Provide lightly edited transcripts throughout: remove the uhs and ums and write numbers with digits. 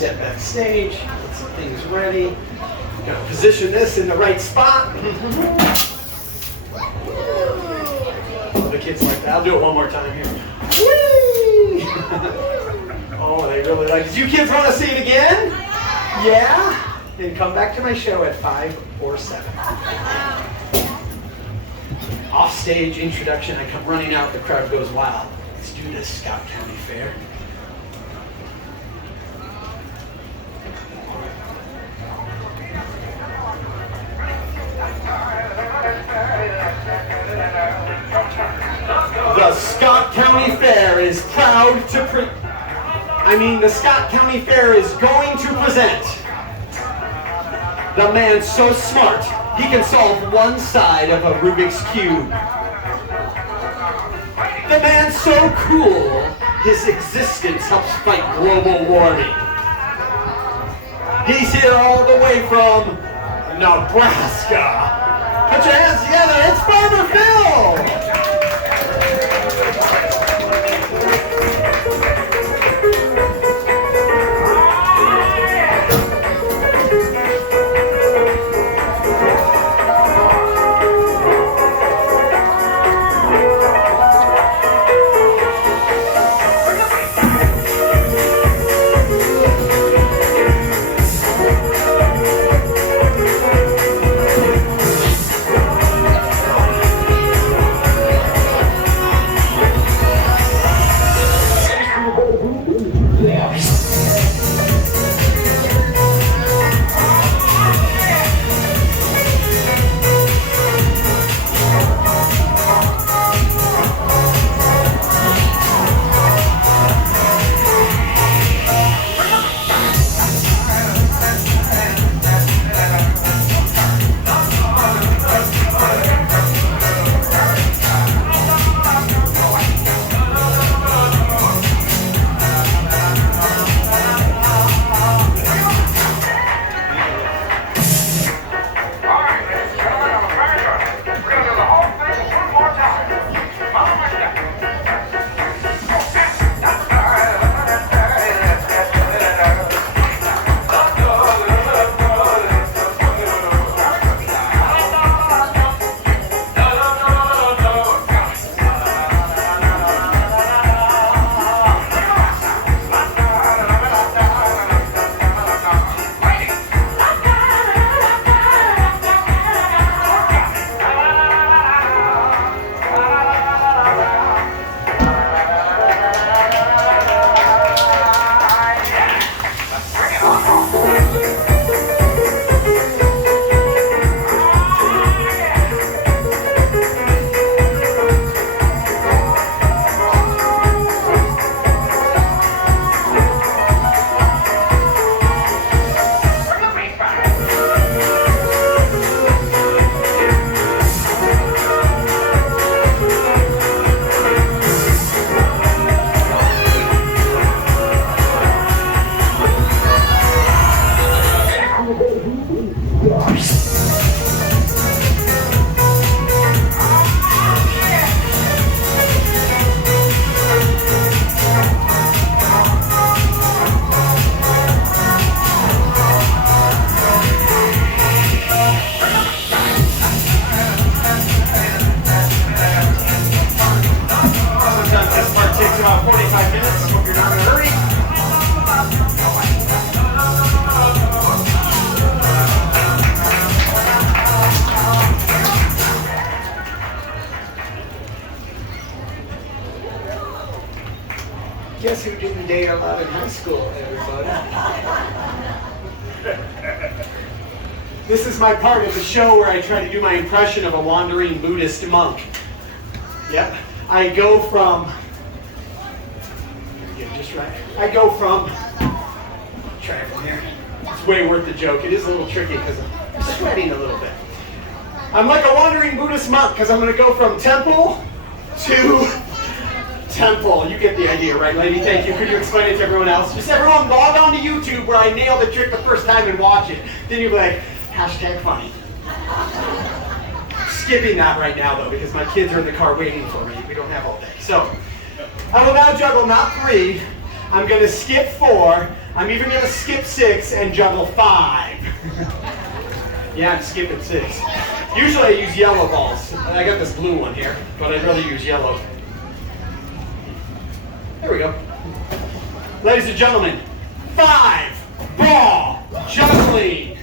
step backstage, get some things ready. Gotta position this in the right spot. The kids like that. I'll do it one more time here. Whee! Oh, they really like it. You kids want to see it again? Yeah? Then come back to my show at 5 or 7. Off-stage introduction. I come running out. The crowd goes wild. Let's do this, Scott County Fair. The Scott County Fair is proud to the Scott County Fair is going to present the man so smart he can solve one side of a Rubik's Cube. The man so cool his existence helps fight global warming. He's here all the way from Nebraska. Put your hands together, it's Farmer Phil! Guess who didn't date a lot in high school, everybody? This is my part of the show where I try to do my impression of a wandering Buddhist monk. Yep. I go from, get just right. I go from, try it from here. It's way worth the joke. It is a little tricky because I'm sweating a little bit. I'm like a wandering Buddhist monk because I'm going to go from temple to temple. You get the idea, right, lady? Thank you. Could you explain it to everyone else? Just everyone log on to YouTube where I nail the trick the first time and watch it. Then you'll be like, #funny. Skipping that right now, though, because my kids are in the car waiting for me. We don't have all day. So, I will now juggle not 3, I'm going to skip 4. I'm even going to skip 6 and juggle 5. Yeah, I'm skipping 6. Usually I use yellow balls. I got this blue one here, but I'd rather use yellow. There we go. Ladies and gentlemen, 5 ball juggling.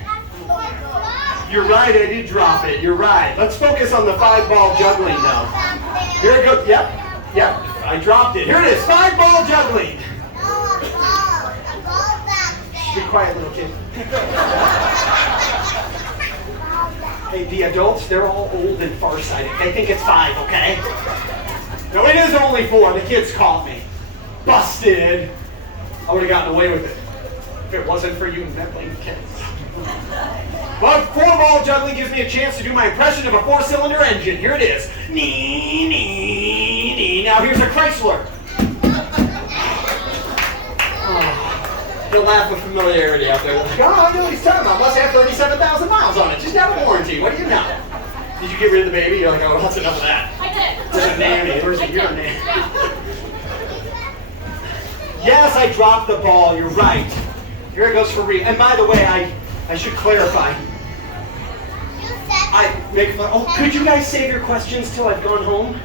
You're right, I did drop it. You're right. Let's focus on the 5 ball juggling now. Here it goes. Yep. I dropped it. Here it is. 5 ball juggling. Be quiet, little kid. Hey, the adults, they're all old and farsighted. They think it's 5, okay? No, it is only 4. The kids caught me. Busted. I would have gotten away with it if it wasn't for you meddling kids. But 4 ball juggling gives me a chance to do my impression of a 4-cylinder engine. Here it is. Nee, nee, nee. Now here's a Chrysler. They'll laugh with familiarity out there. Like, oh, I know what he's talking about. Must have 37,000 miles on it. Just have a warranty. What do you know? Did you get rid of the baby? You're like, oh, that's enough of that. I did. There's a nanny. Where's your nanny? Yes, I dropped the ball. You're right. Here it goes for Ree. And by the way, I should clarify. I make fun. Oh, could you guys save your questions till I've gone home?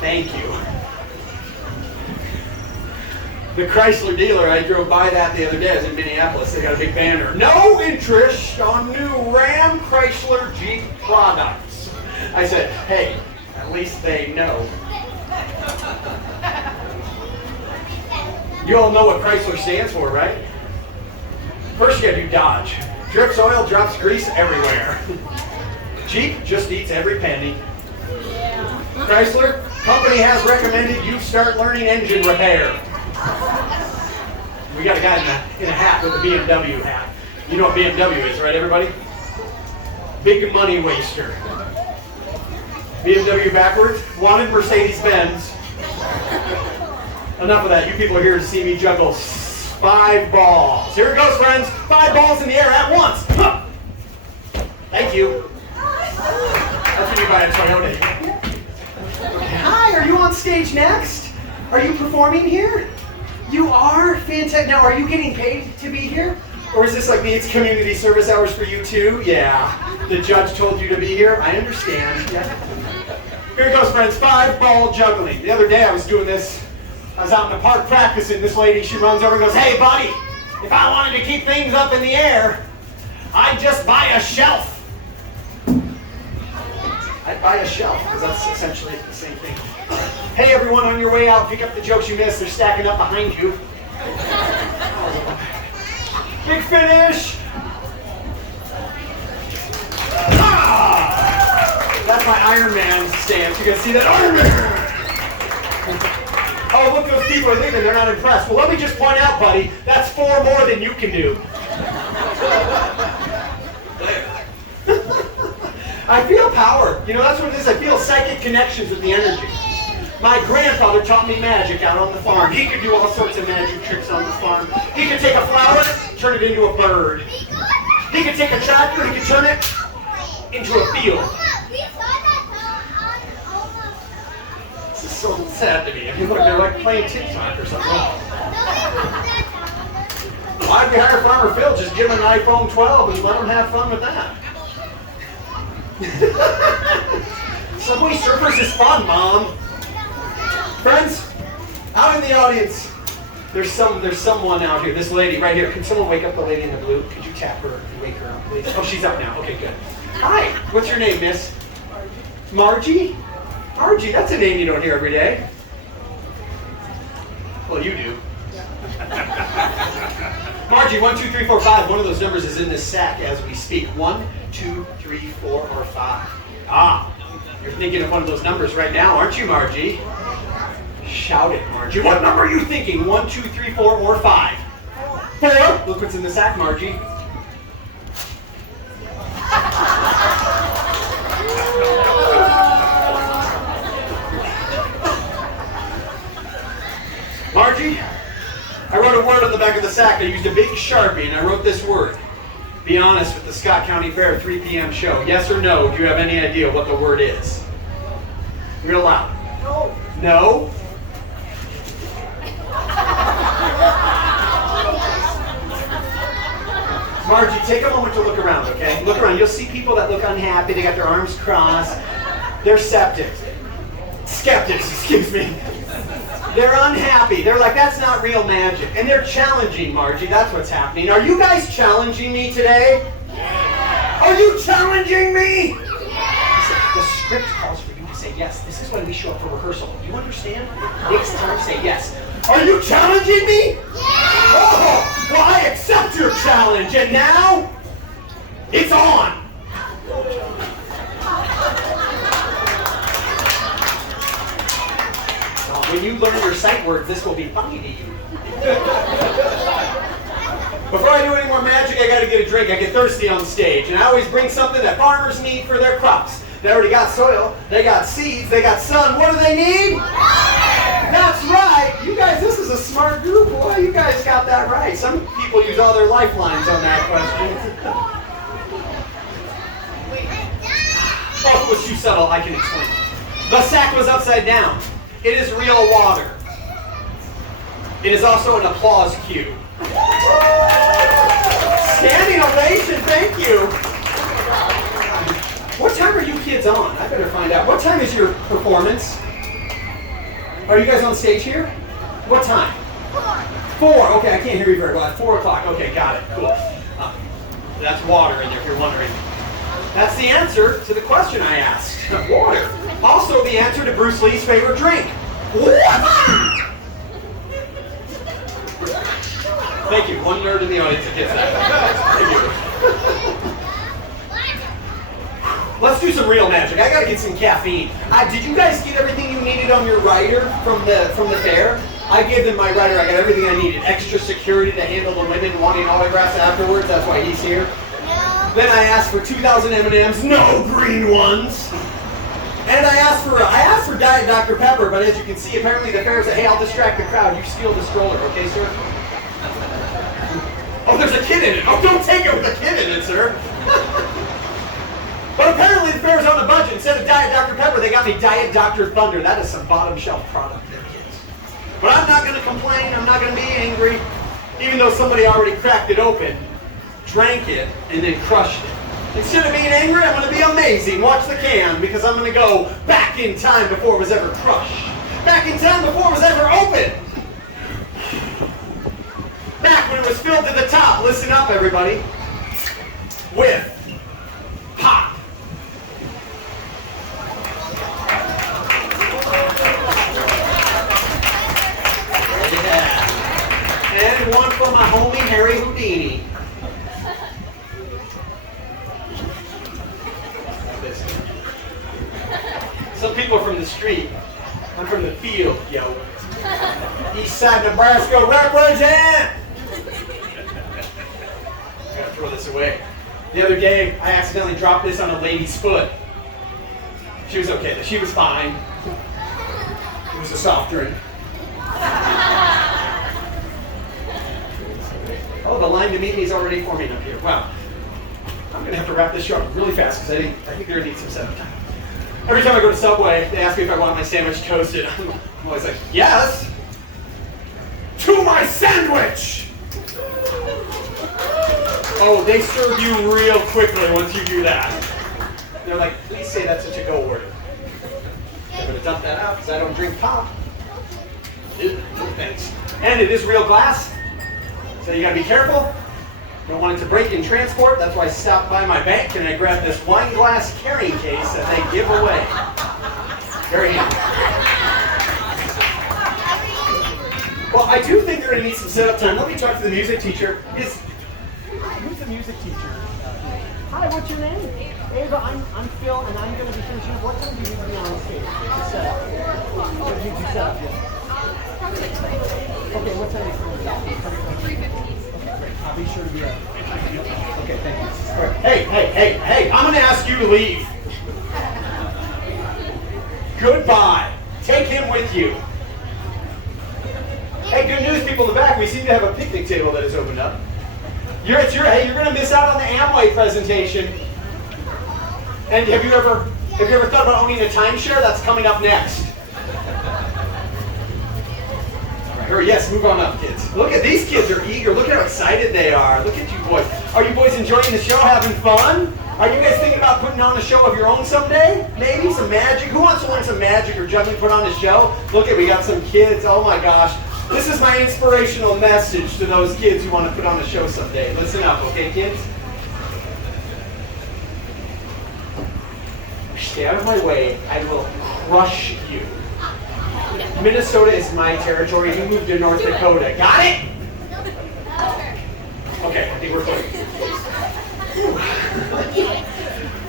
Thank you. The Chrysler dealer, I drove by that the other day. I was in Minneapolis. They got a big banner. No interest on new Ram, Chrysler, Jeep products. I said, hey, at least they know. You all know what Chrysler stands for, right? First you gotta do Dodge. Drips oil, drops grease everywhere. Jeep just eats every penny. Chrysler, company has recommended you start learning engine repair. We got a guy in a hat with a BMW hat. You know what BMW is, right, everybody? Big money waster. BMW backwards, wanted Mercedes-Benz. Enough of that. You people are here to see me juggle 5 balls. Here it goes, friends. 5 balls in the air at once. Huh. Thank you. That's when you buy a Toyota. Hi, are you on stage next? Are you performing here? You are? Fantastic. Now, are you getting paid to be here? Or is this like me, it's community service hours for you too? Yeah. The judge told you to be here? I understand. Yeah. Here it goes, friends. 5 ball juggling. The other day I was doing this. I was out in the park practicing. This lady, she runs over and goes, hey, buddy, if I wanted to keep things up in the air, I'd just buy a shelf. I'd buy a shelf, because that's essentially the same thing. Hey, everyone, on your way out, pick up the jokes you missed. They're stacking up behind you. Big finish. Ah! That's my Iron Man stance. You guys see that? Iron Man! Oh, look, those people are leaving. They're not impressed. Well, let me just point out, buddy, that's 4 more than you can do. I feel power. You know, that's what it is. I feel psychic connections with the energy. My grandfather taught me magic out on the farm. He could do all sorts of magic tricks on the farm. He could take a flower, turn it into a bird. He could take a tractor, he could turn it into a field. This is so sad to me. I mean, look, they're like playing TikTok or something. Why'd we hire Farmer Phil? Just give him an iPhone 12 and let him have fun with that. Subway Surfers is fun, Mom. Friends, out in the audience, there's someone out here. This lady right here. Can someone wake up the lady in the blue? Could you tap her and wake her up, please? Oh, she's up now. Okay, good. Hi. What's your name, miss? Margie? Margie, that's a name you don't hear every day. Well, you do. Margie, 1, 2, 3, 4, 5. One of those numbers is in this sack as we speak. 1, 2, 3, 4, or 5. Ah, you're thinking of one of those numbers right now, aren't you, Margie? Shout it, Margie. What number are you thinking? 1, 2, 3, 4, or 5? 4. Look what's in the sack, Margie. Margie, I wrote a word on the back of the sack. I used a big Sharpie and I wrote this word. Be honest with the Scott County Fair 3 p.m. show. Yes or no? Do you have any idea what the word is? Real loud. No. No? Look around. You'll see people that look unhappy. They got their arms crossed. They're skeptics, excuse me. They're unhappy. They're like, that's not real magic. And they're challenging, Margie. That's what's happening. Are you guys challenging me today? Yeah. Are you challenging me? Yeah. The script calls for you to say yes. This is when we show up for rehearsal. You understand? Next time, say yes. Are you challenging me? Yeah. Oh, well, I accept your challenge. And now, it's on. When you learn your sight words, this will be funny to you. Before I do any more magic, I got to get a drink. I get thirsty on stage. And I always bring something that farmers need for their crops. They already got soil, they got seeds, they got sun. What do they need? Water! That's right. You guys, this is a smart group. Boy, you guys got that right. Some people use all their lifelines on that question. Oh, it was too subtle. I can explain. The sack was upside down. It is real water. It is also an applause cue. Standing ovation, thank you. What time are you kids on? I better find out. What time is your performance? Are you guys on stage here? What time? 4. Okay, I can't hear you very well. At 4 o'clock. Okay, got it. Cool. That's water in there if you're wondering. That's the answer to the question I asked. Water. Also the answer to Bruce Lee's favorite drink. Thank you. One nerd in the audience that gets that. Thank you. Let's do some real magic. I gotta get some caffeine. Did you guys get everything you needed on your rider from the fair? I gave them my rider. I got everything I needed. Extra security to handle the women wanting autographs afterwards. That's why he's here. Then I asked for 2,000 M&Ms, no green ones. And I asked for Diet Dr. Pepper, but as you can see, apparently the fair said, hey, I'll distract the crowd. You steal the stroller, okay, sir? Oh, there's a kid in it. Oh, don't take it with a kid in it, sir. But apparently the fair's on a budget. Instead of Diet Dr. Pepper, they got me Diet Dr. Thunder. That is some bottom shelf product there, kids. But I'm not going to complain. I'm not going to be angry. Even though somebody already cracked it open, drank it, and then crushed it. Instead of being angry, I'm going to be amazing. Watch the can, because I'm going to go back in time before it was ever crushed. Back in time before it was ever opened. Back when it was filled to the top. Listen up, everybody. With pop. Yeah. And one for my homie Harry Houdini. Some people are from the street. I'm from the field, yo. Eastside Nebraska represent! I gotta throw this away. The other day, I accidentally dropped this on a lady's foot. She was okay, though. She was fine. It was a soft drink. Oh, the line to meet me is already forming up here. Wow. I'm gonna have to wrap this show up really fast because I think they're gonna need some setup time. Every time I go to Subway, they ask me if I want my sandwich toasted. I'm always like, yes! To my sandwich! Oh, they serve you real quickly once you do that. They're like, please say that's a to-go order. I'm going to dump that out because I don't drink pop. Ew, no thanks. And it is real glass, so you got to be careful. Don't want it to break in transport. That's why I stopped by my bank and I grabbed this wine glass carrying case that they give away. Very handy. Well, I do think they're going to need some setup time. Let me talk to the music teacher. Who's the music teacher? Hi, what's your name? Ava, I'm Phil, and I'm going to be finishing. What time do you need to be on stage to set up? What do you need to set up? Okay, what time is it? 3:15. I'll be sure to be up. Okay, thank you. Hey, I'm going to ask you to leave. Goodbye. Take him with you. Hey, good news, people in the back. We seem to have a picnic table that is opened up. You're going to miss out on the Amway presentation. And have you ever thought about owning a timeshare? That's coming up next. All right, yes, move on up, kids. Look at these kids are eager. Look at how excited they are. Look at you boys. Are you boys enjoying the show, having fun? Are you guys thinking about putting on a show of your own someday? Maybe some magic? Who wants to learn some magic or juggling, put on a show? Look at, we got some kids. Oh my gosh. This is my inspirational message to those kids who want to put on a show someday. Listen up, okay, kids? Stay out of my way. I will crush you. Minnesota is my territory. You moved to North Dakota. Got it? Okay, I think we're clear.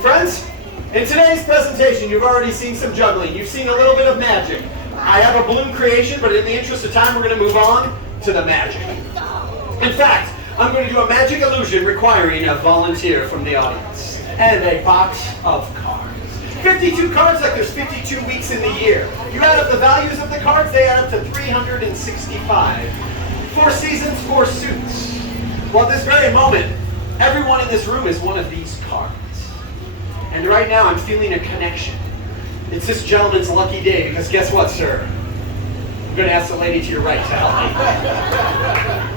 Friends, in today's presentation, you've already seen some juggling. You've seen a little bit of magic. I have a balloon creation, but in the interest of time, we're going to move on to the magic. In fact, I'm going to do a magic illusion requiring a volunteer from the audience and a box of cards. 52 cards, like there's 52 weeks in the year. You add up the values of the cards, they add up to 365. 4 seasons, 4 suits. Well, at this very moment, everyone in this room is one of these cards. And right now, I'm feeling a connection. It's this gentleman's lucky day, because guess what, sir? I'm going to ask the lady to your right to help me.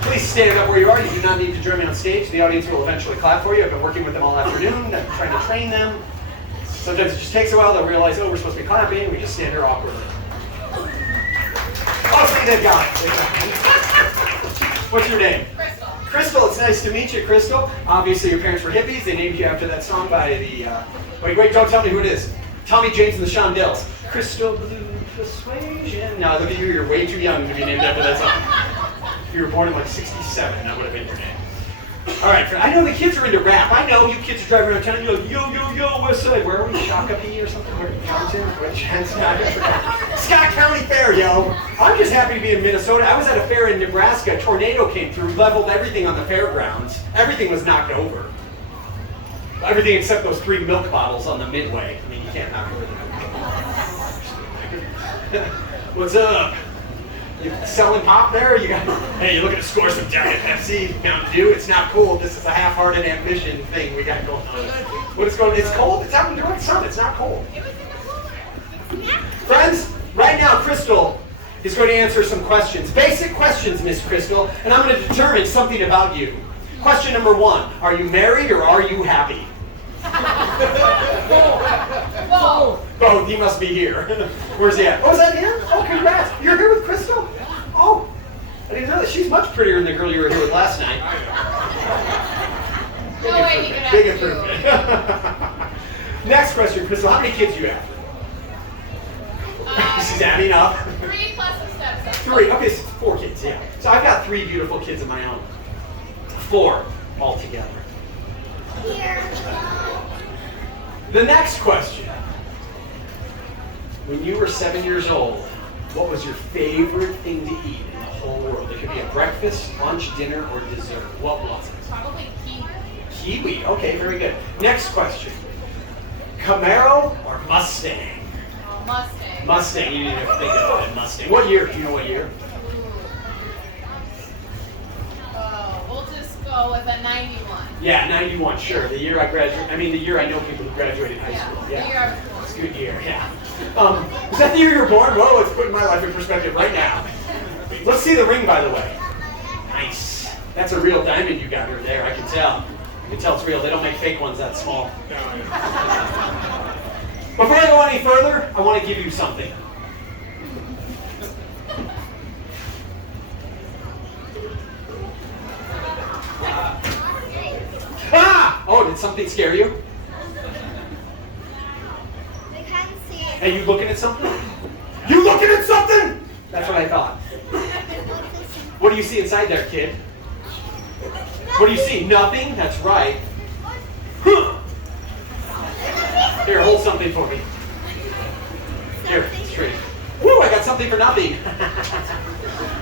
Please stand up where you are. You do not need to join me on stage. The audience will eventually clap for you. I've been working with them all afternoon. I'm trying to train them. Sometimes it just takes a while. They'll realize, oh, we're supposed to be clapping. We just stand here awkwardly. Oh, see, they've got it. What's your name? Crystal. Crystal, it's nice to meet you, Crystal. Obviously, your parents were hippies. They named you after that song by the... Wait, don't tell me who it is. Tommy James and the Shondells. Crystal Blue Persuasion. No, look at you. You're way too young to be named after that song. If you were born in like 67, that would have been your name. All right, I know the kids are into rap. I know you kids are driving around town and you're like, yo, yo, yo, West Side. Where are we? Shakopee or something? Where Compton? Scott County Fair, yo. I'm just happy to be in Minnesota. I was at a fair in Nebraska. A tornado came through, leveled everything on the fairgrounds. Everything was knocked over. Everything except those 3 milk bottles on the midway. I mean, you can't knock over the milk. What's up? You selling pop there? You got, hey, you're looking to score some Diet Pepsi, Mountain Dew? It's not cool. This is a half-hearted ambition thing we got going on. What is going? It's cold. It's out in the direct sun. It's not cold. Friends, right now, Crystal is going to answer some questions. Basic questions, Miss Crystal, and I'm going to determine something about you. Question number 1, are you married or are you happy? Both. He must be here. Where's he at? Oh, is that him? Oh, congrats. You're here with Crystal? Oh, I didn't know that. She's much prettier than the girl you were here with last night. No way he could Big have improvement. Next question, Crystal. How many kids do you have? She's adding up. 3 plus a stepson. 3. Okay, so 4 kids, yeah. So I've got 3 beautiful kids of my own. 4 altogether. The next question. When you were 7 years old, what was your favorite thing to eat in the whole world? It could be a breakfast, lunch, dinner, or dessert. What was it? Probably kiwi. Kiwi. Okay, very good. Next question. Camaro or Mustang? Mustang. Mustang. You didn't have to think about it. Mustang. What year? Do you know what year? We'll just go with a 91. Yeah, 91, sure. The year I graduated, I mean the year I know people who graduated high school. The year I was born. It's a good year, yeah. Was that the year you were born? Whoa, it's putting my life in perspective right now. Let's see the ring, by the way. Nice. That's a real diamond you got her there, I can tell. You can tell it's real. They don't make fake ones that small. Before I go any further, I want to give you something. Ah! Oh, did something scare you? Hey, you looking at something? You looking at something? That's what I thought. What do you see inside there, kid? What do you see? Nothing? That's right. Huh. Here, hold something for me. Here, straight. Woo, I got something for nothing.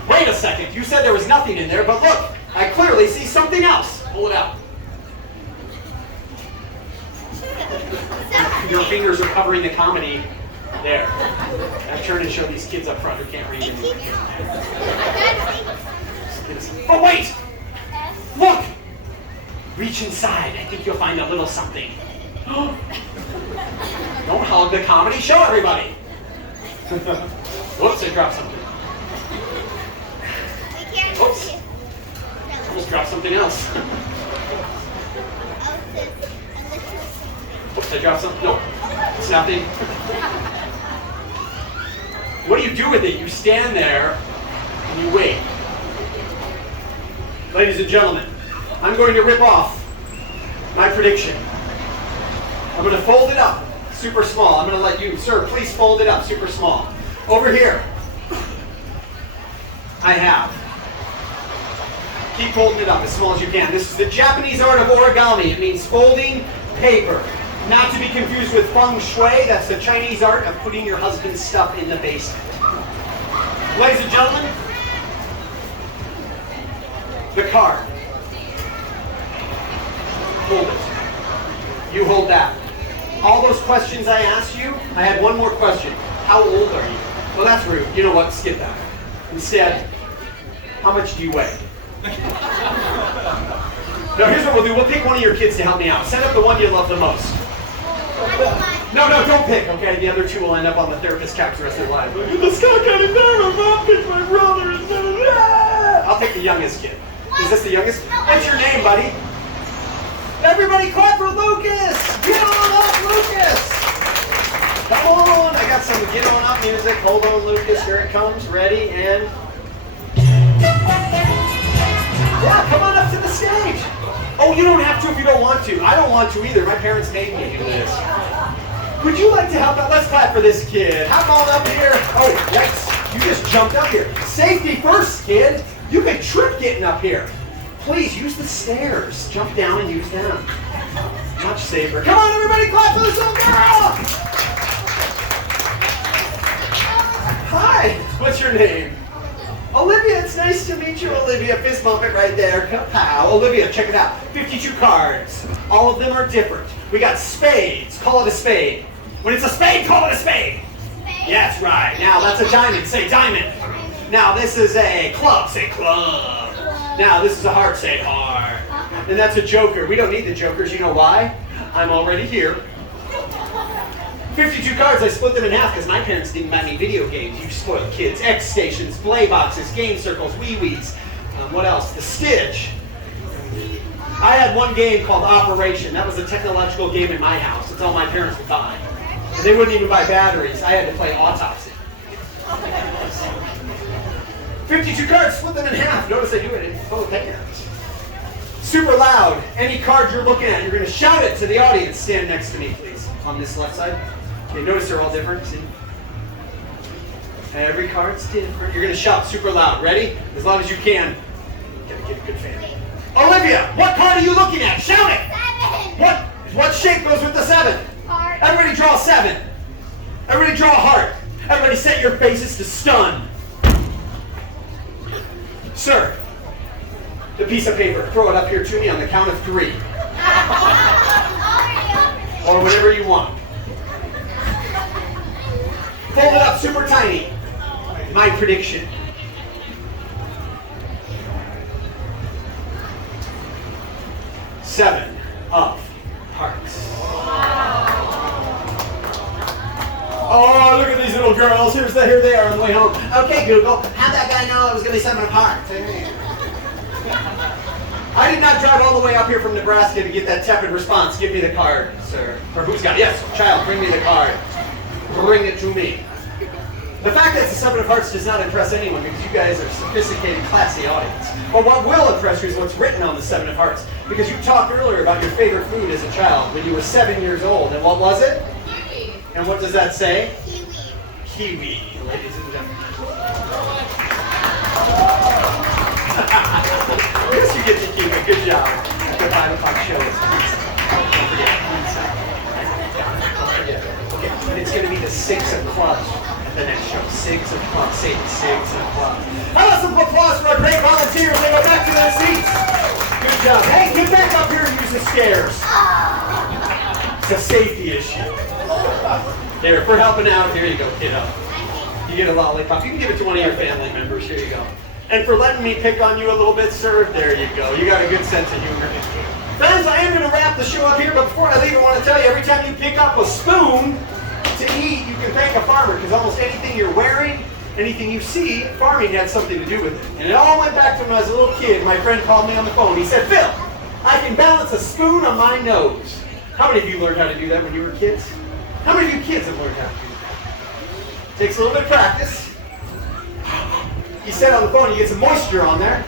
Wait a second. You said there was nothing in there, but look, I clearly see something else. Pull it out. Your fingers are covering the comedy. There. Now turn and show these kids up front who can't read anymore. Oh, wait! Look! Reach inside. I think you'll find a little something. Don't hug the comedy. Show everybody. Whoops, I dropped something. Oops. Almost dropped something else. Did I drop something? Nope. It's nothing. What do you do with it? You stand there and you wait. Ladies and gentlemen, I'm going to rip off my prediction. I'm going to fold it up super small. I'm going to let you, sir, please fold it up super small. Over here, I have. Keep folding it up as small as you can. This is the Japanese art of origami. It means folding paper. Not to be confused with feng shui. That's the Chinese art of putting your husband's stuff in the basement. Ladies and gentlemen, the card. Hold it. You hold that. All those questions I asked you, I had one more question. How old are you? Well, that's rude. You know what? Skip that. Instead, how much do you weigh? Now, here's what we'll do. We'll pick one of your kids to help me out. Send up the one you love the most. No, don't pick, okay? The other two will end up on the therapist couch the rest of their lives. This guy kind of nervous. I'll pick my brother. I'll take the youngest kid. Is this the youngest? What's your name, buddy? Everybody clap for Lucas! Get on up, Lucas! Come on! I got some get on up music. Hold on, Lucas. Here it comes. Ready, and... Yeah, come on up to the stage. Oh, you don't have to if you don't want to. I don't want to either. My parents made me do this. Would you like to help out? Let's clap for this kid. Hop on up here. Oh, yes. You just jumped up here. Safety first, kid. You could trip getting up here. Please use the stairs. Jump down and use them. Much safer. Come on, everybody, clap for this little girl. Hi. What's your name? Olivia, it's nice to meet you, Olivia. Fist bump it right there. Kapow. Olivia, check it out. 52 cards. All of them are different. We got spades. Call it a spade. When it's a spade, call it a spade. Yes, right. Now that's a diamond. Say diamond. Now this is a club. Say club. Now this is a heart. Say heart. And that's a joker. We don't need the jokers. You know why? I'm already here. 52 cards, I split them in half because my parents didn't buy me video games. You spoiled kids. X stations, play boxes, game circles, wee-wees. What else? The Stitch. I had one game called Operation. That was a technological game in my house. That's all my parents would buy. And they wouldn't even buy batteries. I had to play Autopsy. 52 cards, split them in half. Notice I do it in both hands. Super loud. Any card you're looking at, you're going to shout it to the audience. Stand next to me, please, on this left side. Okay, notice they're all different. See? Every card's different. You're going to shout super loud. Ready? As loud as you can. Gotta get a good fan. Olivia, what card are you looking at? Shout it! 7. What shape goes with the 7? Heart. Everybody draw a 7. Everybody draw a heart. Everybody set your faces to stun. Sir, the piece of paper. Throw it up here to me on the count of 3. Or whatever you want. Fold it up super tiny. My prediction. Seven of hearts. Oh, look at these little girls. Here they are on the way home. Okay, Google, how'd that guy know it was going to be 7 of hearts? I did not drive all the way up here from Nebraska to get that tepid response. Give me the card, sir. Or who's got it? Yes, child, bring me the card. Bring it to me. The fact that it's a 7 of hearts does not impress anyone because you guys are a sophisticated, classy audience. But what will impress you is what's written on the 7 of hearts. Because you talked earlier about your favorite food as a child when you were 7 years old. And what was it? Kiwi. And what does that say? Kiwi. Kiwi, ladies and gentlemen. Yes, you get the kiwi. Good job. The 5 o'clock show is pizza. Don't forget pizza. Don't forget. Okay, and it's going to be the 6 of clubs. The next show, 6 of clubs. Say 6 of clubs. How about some applause for our great volunteers? They go back to their seats. Good job. Hey, get back up here and use the stairs. It's a safety issue. There, for helping out, here you go, kiddo. You get a lollipop. You can give it to one of your family members. Here you go. And for letting me pick on you a little bit, sir, there you go. You got a good sense of humor. Friends, I am going to wrap the show up here, but before I leave, I want to tell you, every time you pick up a spoon to eat, you can thank a farmer, because almost anything you're wearing, anything you see, farming had something to do with it. And it all went back to when I was a little kid. My friend called me on the phone. He said, Phil, I can balance a spoon on my nose. How many of you learned how to do that when you were kids? How many of you kids have learned how to do that? Takes a little bit of practice. You set on the phone, you get some moisture on there.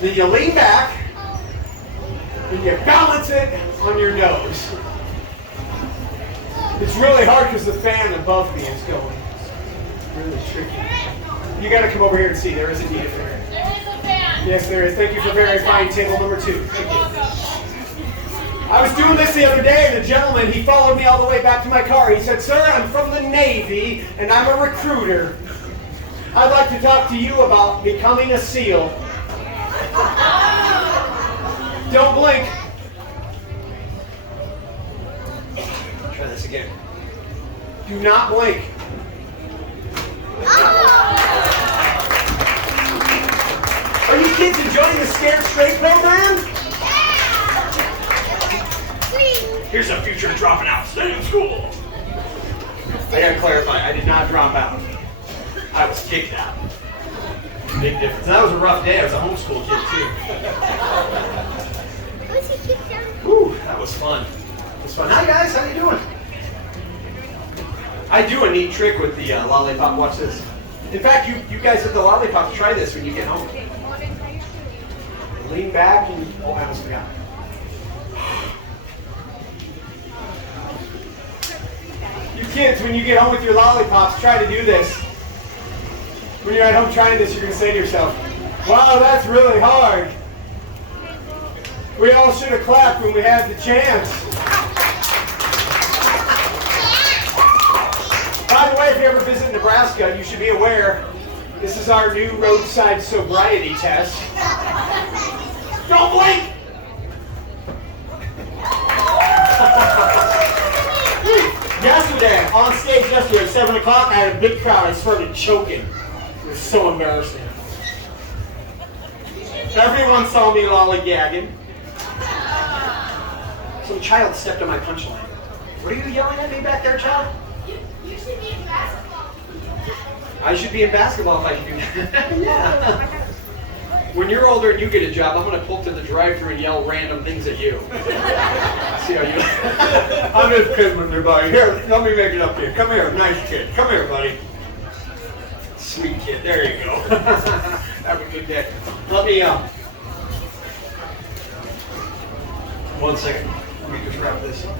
Then you lean back, and you balance it on your nose. It's really hard because the fan above me is going. It's really tricky. You got to come over here and see. There is indeed a fan. There is a fan. Yes, there is. Thank you for verifying table number 2. You're welcome. I was doing this the other day, and a gentleman, he followed me all the way back to my car. He said, "Sir, I'm from the Navy, and I'm a recruiter. I'd like to talk to you about becoming a SEAL." Don't blink. Try this again. Do not blink. Are you kids enjoying the Scared Straight program? Here's a future dropping out. Stay in school. I gotta clarify, I did not drop out. I was kicked out. Big difference. That was a rough day. I was a homeschool kid too. Whew, that was fun. It was fun. Hi guys, how you doing? I do a neat trick with the lollipop. Watch this. In fact, you guys at the lollipops, try this when you get home. Lean back and oh, I almost forgot. You kids, when you get home with your lollipops, try to do this. When you're at home trying this, you're going to say to yourself, "Wow, that's really hard. We all should have clapped when we had the chance." By the way, if you ever visit Nebraska, you should be aware, this is our new roadside sobriety test. Don't blink! Yesterday, on stage yesterday at 7 o'clock, I had a big crowd. I started choking. It was so embarrassing. Everyone saw me lollygagging. Some child stepped on my punchline. What are you yelling at me back there, child? You should be in basketball. I should be in basketball if I can do that. Yeah. When you're older and you get a job, I'm going to pull to the drive-thru and yell random things at you. See how you... I'm just kidding with your buddy. Here, let me make it up here. Come here, nice kid. Come here, buddy. Sweet kid. There you go. Have a good day. Let me, 1 second. Let me just wrap this up.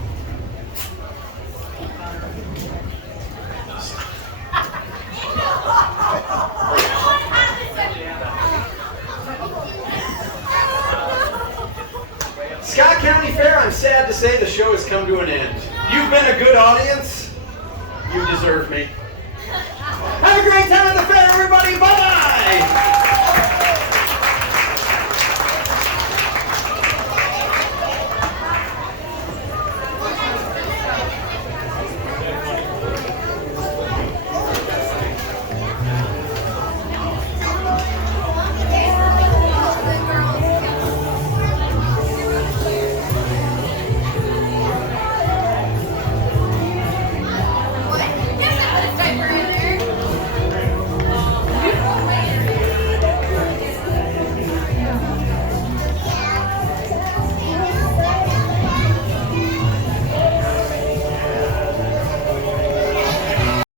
Scott County Fair, I'm sad to say the show has come to an end. You've been a good audience. You deserve me. Have a great time.